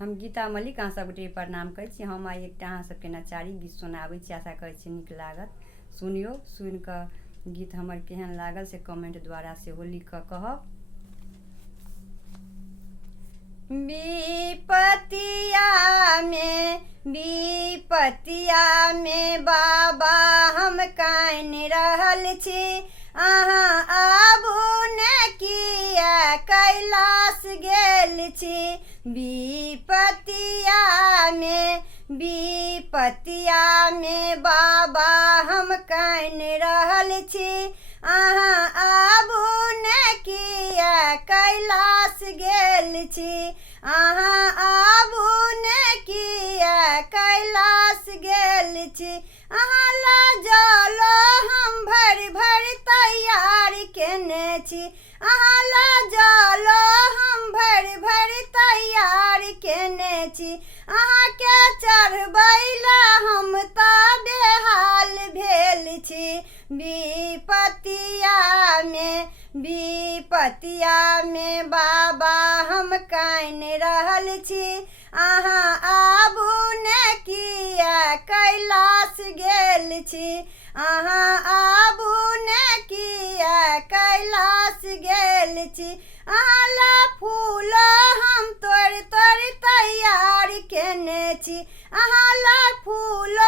हम गीता मलिक अहाँ सबके प्रणाम करै छी। हम आइ एकटा अहाँ सबके नचारी गीत सुनाबै छी, आशा करै छी नीक लागत। सुनियौ, सुनि कऽ गीत हमर केहन लागल से कमेंट द्वारा सेहो लिख कऽ कहब। विपतिया में बाबा हम कानि रहल छी, अहाँ आबू ने किया कैलाश गेल छी। विपतिया में बाबा हम कानि रहल छी, अहाँ आबू ने किया कैलाश गेल छी। अहाँ आबू ने किया कैलाश गेल छी। अहाँ ला जलो हम भरि भरि तैयार केने छी, अहाँ ला जलो हम भरि भरि तैयार केने छी। अहाँ के चढ़बैला हम तऽ बेहाल भेल छी। विपतिया में बाबा हम कानि रहल छी, अहाँ आबू ने किया कैलाश गेल छी। अहाँ आबू ने किया कैलाश गेल छी। अहाँ ला फूल हम तोड़ि तोड़ि तैयार केने छी, अहाँ ला फूल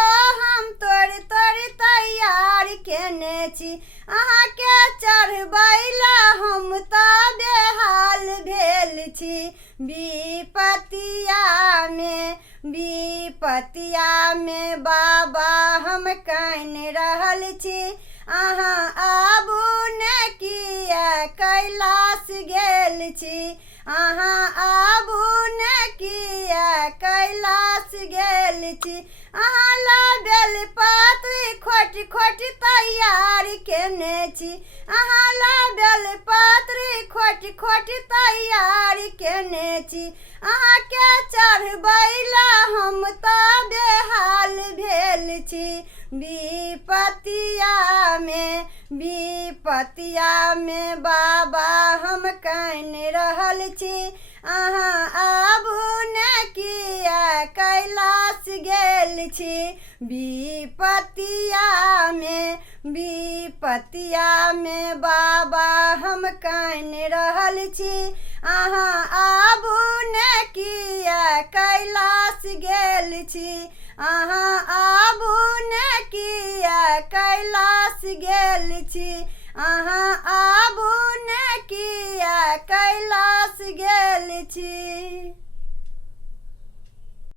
हम तोड़ि तोड़ि तैयार केने छी। अहाँ के चढ़बैला हम तऽ बेहाल भेल छी। विपतिया में बाबा हम कानि रहल छी, अहाँ आबू ने किया कैलाश गेल छी। अहाँ आबू ने किया कैलाश गेल छी। अहाँ ला बेलपत्री खोटि खोटि तैयार केने छी, अहाँ ला बेलपत्री खोटि खोटि तैयार केने छी। अहाँ के चढ़बैला हम तऽ बेहाल भेल छी। विपतिया में बाबा हम कानि रहल छी, अहाँ आबू ने किया कैलाश गेल छी। विपतिया में बाबा हम कानि रहल छी, अहाँ आबू ने किया कैलाश गेल छी। अहाँ आबू ने किया कैलाश गेल छी। अहाँ आबू ने किया कैलाश गेल छी।